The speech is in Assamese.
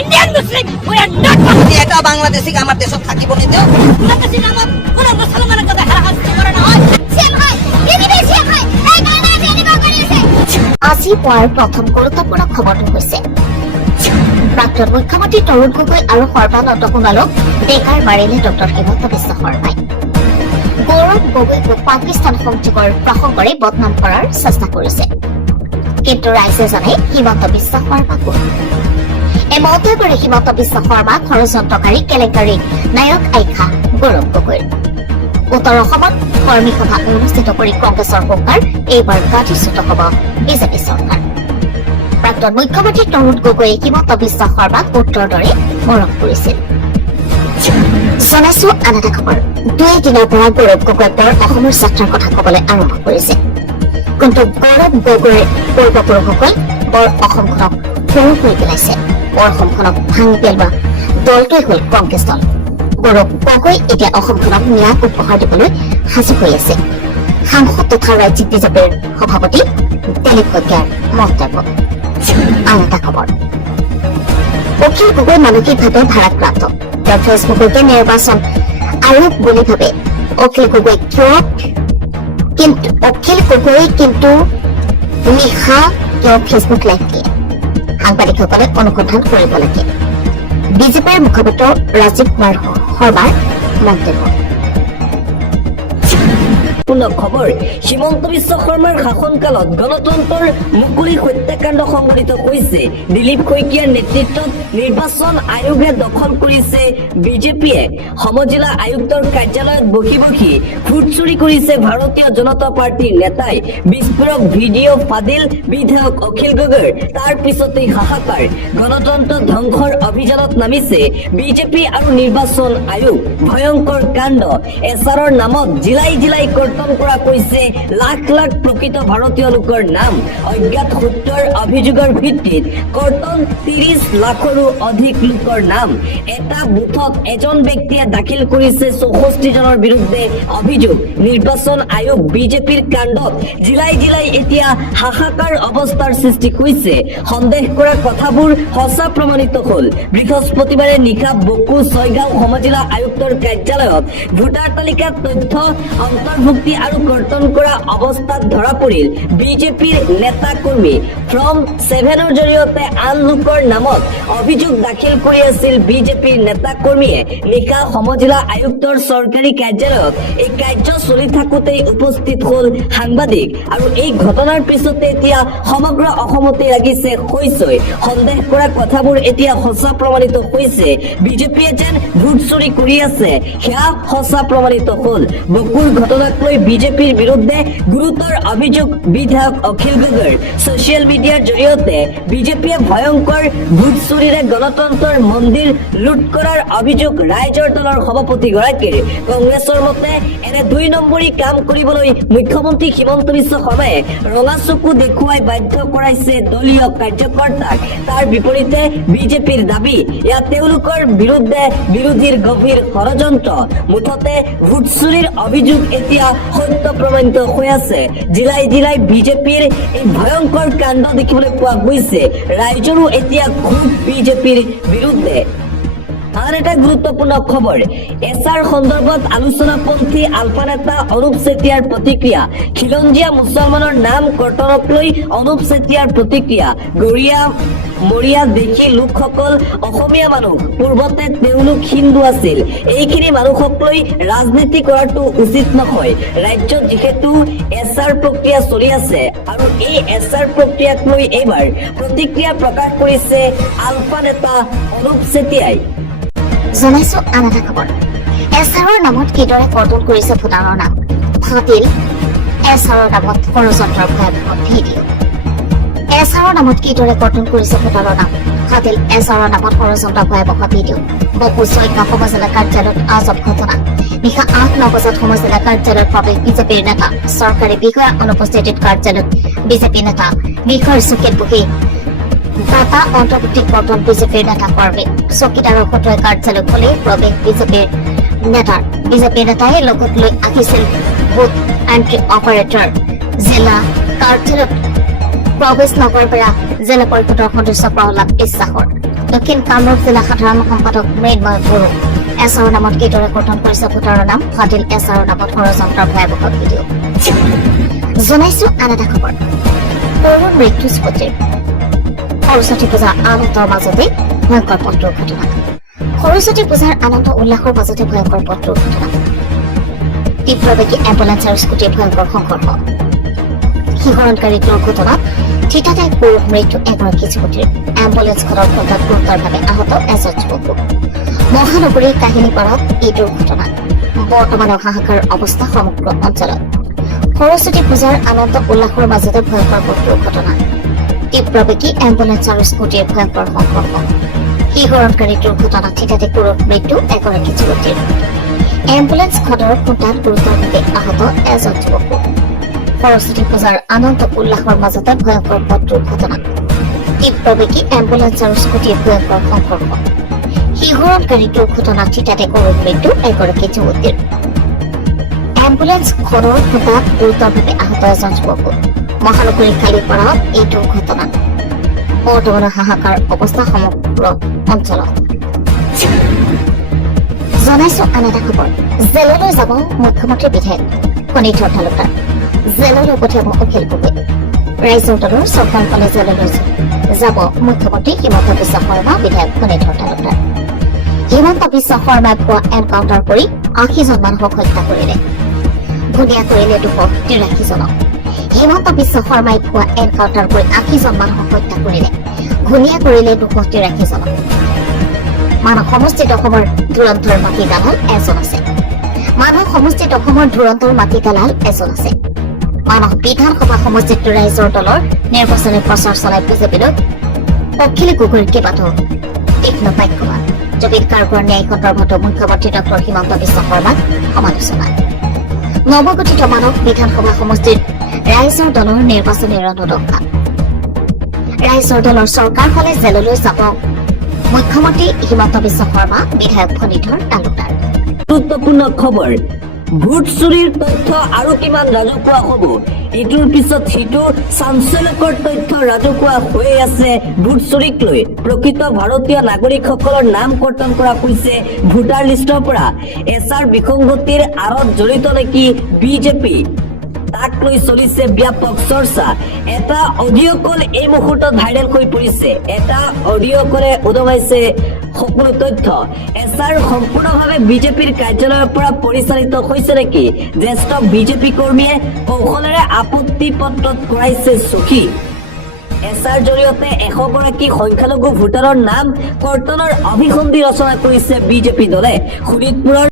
Indian Muslim we are not এটা বাংলাদেশি আমার দেশত থাকিব নি দেও বাংলাদেশি নামত কোন মুসলমানের কথা হারাহাস্তি করে না হয় সেম হয় বিদেশি হয় এই গানা জেনে বাগাইছে আজি পুৱাৰ প্ৰথম গুৰুত্বপূৰ্ণ খবৰটো হৈছে প্ৰাক্তন মুখ্যমন্ত্ৰী তৰুণ গগৈ আৰু সৰ্বানন্দ সোণোৱালক বেকাৰ মাৰিলে ডক্টৰ হিমন্ত বিশ্ব শৰ্মাই গৌৰৱ গগৈক পাকিস্তান সংযোগৰ প্ৰসংগৰে বদনাম কৰাৰ চেষ্টা কৰিছে কিন্তু ৰাইজে জানে হিমন্ত বিশ্ব শৰ্মা কোন এই মন্তব্যৰে হিমন্ত বিশ্ব শৰ্মা ষড়যন্ত্ৰকাৰী কেলেংকাৰী নায়ক আখ্যা গৌৰৱ গগৈৰ উত্তৰ অসমত কৰ্মী সভা অনুষ্ঠিত কৰি কংগ্ৰেছৰ হুংকাৰ এইবাৰ গাঁঠিচ্যুত হ'ব বিজেপি চৰকাৰ প্ৰাক্তন মুখ্যমন্ত্ৰী তৰুণ গগৈয়ে হিমন্ত বিশ্ব শৰ্মাক উত্তৰ দৰে মৰম কৰিছিল জনাইছো আন এটা খবৰ 2 দিনৰ পৰা গৌৰৱ গগৈৰ অসমৰ যাত্ৰাৰ কথা কবলৈ আৰম্ভ কৰিছে কিন্তু গৌৰৱ গগৈৰ পূৰ্বপুৰুষসকল বৰ অসমখনক সৰু কৰি পেলাইছে অসমখনক ভাঙি পেলোৱা দলটোৱে হ'ল কংগ্ৰেছ দল গৌৰৱ গগৈ এতিয়া অসমখনক ন্যায় উপহাৰ দিবলৈ সাজু হৈ আছে সাংসদ তথা ৰাজ্যিক বিজেপিৰ সভাপতি দিলীপ শইকীয়াৰ মন্তব্য আন এটা খবৰ অখিল গগৈ মানসিকভাৱে ভাৰাক্ৰান্ত তেওঁৰ ফেচবুককে নিৰ্বাচন আয়োগ বুলি ভাবে অখিল গগৈ কিন্তু নিশা কিয় ফেচবুক লাইভ দিয়ে সাংবাদিকসকলে অনুসন্ধান কৰিব লাগে বিজেপিৰ মুখপাত্ৰ ৰাজীৱ কুমাৰ শৰ্মাৰ মন্তব্য খবৰ হিমন্ত বিশ্ব শৰ্মাৰ শাসনকালত গণতন্ত্ৰৰ মুকলি হত্যাকাণ্ড সংঘটিত হৈছে দিলীপ শইকীয়াৰ নেতৃত্বত নিৰ্বাচন আয়োগে দখল কৰিছে বিজেপিয়ে সমজিলা আয়ুক্তৰ কাৰ্যালয়ত বহি বহি ভোট চুৰি কৰিছে ভাৰতীয় জনতা পাৰ্টীৰ নেতাই বিস্ফোৰক ভিডিঅ' ফাদিল বিধায়ক অখিল গগৈৰ তাৰ পিছতেই হাহাকাৰ গণতন্ত্ৰ ধ্বংসৰ অভিযানত নামিছে বিজেপি আৰু নিৰ্বাচন আয়োগ ভয়ংকৰ কাণ্ড এছাৰৰ নামত জিলাই জিলাই কৰ্তন কৰা কৈছে লাখ লাখ প্ৰকৃত ভাৰতীয় লোকৰ নাম অজ্ঞাত সূত্ৰৰ অভিযোগৰ ভিত্তিত কৰ্তন 30 লাখৰো অধিক লোকৰ নাম এটা বুথত এজন ব্যক্তিয়ে দাখিল কৰিছে 64 জনৰ বিৰুদ্ধে অভিযোগ নিৰ্বাচন আয়োগ বিজেপিৰ কাণ্ডত জিলাই জিলাই এতিয়া হাহাকাৰ অৱস্থাৰ সৃষ্টি হৈছে সন্দেহ কৰা কথাবোৰ সঁচা প্ৰমাণিত হ'ল বৃহস্পতিবাৰে নিশা বকু ছয়গাঁও সমজিলা আয়ুক্তৰ কাৰ্যালয়ত ভোটাৰ তালিকাত তথ্য অন্তৰ্ভুক্তি আৰু কৰ্তন কৰা অৱস্থাত ধৰা পৰিল বিজেপিৰ নেতা কৰ্মী ফ্ৰম 7ৰ জৰিয়তে আন লোকৰ নামত অভিযোগ দাখিল কৰি আছিল বিজেপিৰ নেতা কৰ্মীয়ে নিশা সমজিলা আয়ুক্তৰ চৰকাৰী কাৰ্যালয়ত এই কাৰ্য চলি থাকোঁতেই উপস্থিত হ'ল সাংবাদিক আৰু এই ঘটনাৰ পিছতে এতিয়া সমগ্ৰ অসমতে লাগিছে হৈছৈ সন্দেহ কৰা কথাবোৰ এতিয়া সঁচা প্ৰমাণিত হৈছে বিজেপিয়ে যেন ভোট চুৰি কৰি আছে সেয়া সঁচা প্ৰমাণিত হ'ল বকুৰ ঘটনাক লৈ বিজেপিৰ বিৰুদ্ধে গুৰুতৰ অভিযোগ বিধায়ক অখিল গগৈৰ ছচিয়েল মিডিয়াৰ জৰিয়তে বিজেপিয়ে ভয়ংকৰ ভোট চুৰিৰে গণতন্ত্ৰৰ মন্দিৰ লুট কৰাৰ অভিযোগ ৰাইজৰ দলৰ সভাপতিগৰাকীৰ কংগ্ৰেছৰ মতে এনে 2 নম্বৰী কাম কৰিবলৈ মুখ্যমন্ত্ৰী হিমন্ত বিশ্ব শৰ্মাই ৰঙা চকু দেখুৱাই বাধ্য কৰাইছে দলীয় কাৰ্যকৰ্তাক তাৰ বিপৰীতে বিজেপিৰ দাবী ইয়াত তেওঁলোকৰ বিৰুদ্ধে বিৰোধীৰ গভীৰ ষড়যন্ত্ৰ মুঠতে ভোট চুৰিৰ অভিযোগ এতিয়া সত্য প্ৰমাণিত হৈ আছে জিলাই জিলাই বিজেপিৰ এই ভয়ংকৰ কাণ্ড দেখিবলৈ পোৱা গৈছে ৰাইজৰো এতিয়া খুব বিজেপিৰ বিৰুদ্ধে আন এটা গুৰুত্বপূৰ্ণ খবৰ এছাৰ সন্দৰ্ভত আলোচনাপন্থী আলফা নেতা অনুপ চেতিয়াৰ প্ৰতিক্ৰিয়া খিলঞ্জীয়া মুছলমানৰ নাম কৰ্তনক লৈ অনুপ চেতিয়াৰ প্ৰতিক্ৰিয়া গৰিয়া মৰিয়া দেখি লোকসকল অসমীয়া মানুহ পূৰ্বতে তেওঁলোক হিন্দু আছিল এইখিনি মানুহক লৈ ৰাজনীতি কৰাটো উচিত নহয় ৰাজ্যত যিহেতু এছাৰ প্ৰক্ৰিয়া চলি আছে আৰু এই এছাৰ প্ৰক্ৰিয়াক লৈ এইবাৰ প্ৰতিক্ৰিয়া প্ৰকাশ কৰিছে আলফা নেতা অনুপ চেতিয়াই জনাইছো আন এটা খবৰ এছাৰৰ নামত কিদৰে কৰ্তন কৰিছে ভোটাৰৰ নাম ফাটিল এছাৰৰ নামত ষড়যন্ত্ৰৰ ভয়াৱহ ভিডিঅ' এছাৰৰ নামত কিদৰে কৰ্তন কৰিছে ভোটাৰৰ নাম ফাটিল এছাৰৰ নামত ষড়যন্ত্ৰ ভয়াৱহ ভিডিঅ' বকু ছয়গাঁও সমজিলা কাৰ্যালয়ত আজব ঘটনা নিশা 8-9 বজাত সমজিলা কাৰ্যালয়ত প্ৰৱেশ বিজেপিৰ নেতা চৰকাৰী বিষয়া অনুপস্থিতিত কাৰ্যালয়ত বিজেপি নেতা বিষয়ৰ চকীত বহি দাতা অন্তৰ্ভুক্তি কৰ্তন বিজেপিৰ নেতা কৰ্মী চকীদাৰৰ সতৈ কাৰ্যালয় খোলে প্ৰৱেশ বিজেপিৰ নেতাই লগত লৈ আহিছিল বুথ এণ্ট্ৰি অপাৰেটৰ জিলা কাৰ্যালয়ত প্ৰৱেশ নগৰৰ পৰা জিলা পৰিষদৰ সদস্য প্ৰহ্লাদ বিশ্বাসৰ দক্ষিণ কামৰূপ জিলা সাধাৰণ সম্পাদক মৃন্ময় বড়ো এছাৰৰ নামত কিদৰে কৰ্তন কৰিছে ভোটাৰৰ নাম ফাদিল এছাৰৰ নামত ষড়যন্ত্ৰৰ ভয়াৱহ ভিডিঅ' জনাইছো আন এটা খবৰ কৰুণ মৃত্যুস্পতিৰ সৰস্বতী পূজাৰ আনন্দৰ মাজতে ভয়ংকৰ পথ দুৰ্ঘটনা সৰস্বতী পূজাৰ আনন্দ উল্লাসৰ মাজতে ভয়ংকৰ পথ দুৰ্ঘটনা তীব্ৰবেগী এম্বুলেন্স আৰু স্কুটিৰ ভয়ংকৰ সংঘৰ্ষ শিহৰণকাৰী দুৰ্ঘটনাত থিতাতে পুৰুষ মৃত্যু এগৰাকী যুৱতীৰ এম্বুলেন্সখনৰ খুন্দাত গুৰুতৰভাৱে আহত এজন যুৱকো মহানগৰীৰ কাহিনীপাৰাত এই দুৰ্ঘটনা বৰ্তমানৰ হাহাকাৰ অৱস্থা সমগ্ৰ অঞ্চলত সৰস্বতী পূজাৰ আনন্দ উল্লাসৰ মাজতে ভয়ংকৰ পথ দুৰ্ঘটনা তীব্ৰবেগী এম্বুলেন্স আৰু স্কুটিৰ ভয়ংকৰ সংঘৰ্ষ শিহৰণকাৰী দুৰ্ঘটনাত থিতাতে পুৰুষ মৃত্যু এগৰাকী যুৱতীৰ এম্বুলেন্সখনৰ খুন্দাত গুৰুতৰভাৱে আহত এজন যুৱকো সৰস্বতী পূজাৰ আনন্দ উল্লাসৰ মাজতে ভয়ংকৰ পথ দুৰ্ঘটনা তীব্ৰবেগী এম্বুলেন্স আৰু স্কুটিৰ ভয়ংকৰ সংঘৰ্ষ শিহৰণকাৰী দুৰ্ঘটনাত থিতাতে পুৰুষ মৃত্যু এগৰাকী যুৱতীৰ এম্বুলেন্সখনৰ খুন্দাত গুৰুতৰভাৱে আহত এজন যুৱকো মহানগৰীৰ কালিপাৰাত এই দুৰ্ঘটনা বৰ্তমানৰ হাহাকাৰ অৱস্থা সমগ্ৰ অঞ্চলত জনাইছো আন এটা খবৰ জেললৈ যাব মুখ্যমন্ত্ৰী বিধায়ক ফণীধৰ তালুকদাৰ জেললৈ পঠিয়াব অখিল গগৈ ৰাইজৰ দলৰ চৰকাৰখনে জেললৈ যাব মুখ্যমন্ত্ৰী হিমন্ত বিশ্ব শৰ্মা বিধায়ক ফণীধৰ তালুকদাৰ হিমন্ত বিশ্ব শৰ্মাই পোৱা এনকাউণ্টাৰ কৰি ৮০জন মানুহক হত্যা কৰিলে ঘূণীয়া কৰিলে ২৮৩ জনক হিমন্ত বিশ্ব শৰ্মাই পোৱা এনকাউণ্টাৰ কৰি ৮০জন মানুহক হত্যা কৰিলে ঘূণীয়া কৰিলে ২৮৩ জনক মানৱ সমষ্টিত অসমৰ ধুৰন্ধৰ মাটি দালাল এজন আছে মানৱ সমষ্টিত অসমৰ ধুৰন্ধৰ মাটি দালাল এজন আছে মানৱ বিধানসভা সমষ্টিত ৰাইজৰ দলৰ নিৰ্বাচনী প্ৰচাৰ চলাই বিজেপিলৈ অখিল গগৈৰ কেইবাটাও তীক্ষ্ণ বাক্যবাণ জবিন গাৰ্গৰ ন্যায় সন্দৰ্ভতো মুখ্যমন্ত্ৰী ডক্টৰ হিমন্ত বিশ্ব শৰ্মাক সমালোচনা নৱগঠিত মানৱ বিধানসভা সমষ্টিত ৰাইজৰ দলৰ নিৰ্বাচনী ৰণদংশা ৰাইজৰ দলৰ চৰকাৰখনে জেললৈ যাব মুখ্যমন্ত্ৰী হিমন্ত বিশ্ব শৰ্মা বিধায়ক ফণীধৰ তালুকদাৰ গুৰুত্বপূৰ্ণ খবৰ ভোট চুৰিৰ তথ্য আৰু কিমান ৰাজহুৱা হ'ব ইটোৰ পিছত সিটো চাঞ্চল্যকৰ তথ্য ৰাজহুৱা হৈ আছে ভোট চুৰিক লৈ প্ৰকৃত ভাৰতীয় নাগৰিকসকলৰ নাম কৰ্তন কৰা হৈছে ভোটাৰ লিষ্টৰ পৰা এছাৰ বিসংগতিৰ আঁৰত জড়িত নেকি বিজেপি তাক লৈ চলিছে ব্যাপক চৰ্চা এটা অডিঅ' কল এই মুহূৰ্তত ভাইৰেল হৈ পৰিছে এটা অডিঅ' কলে উদঙাইছে সকলো তথ্য এছাৰ সম্পূৰ্ণভাৱে বিজেপিৰ কাৰ্যালয়ৰ পৰা পৰিচালিত হৈছে নেকি জ্যেষ্ঠ বিজেপি কৰ্মীয়ে কৌশলেৰে আপত্তি পত্ৰত কৰাইছে চকী এছাৰ জৰিয়তে ১০০ গৰাকী সংখ্যালঘু ভোটাৰৰ নাম কৰ্তনৰ অভিসন্ধি ৰচনা কৰিছে বিজেপি দলে শোণিতপুৰৰ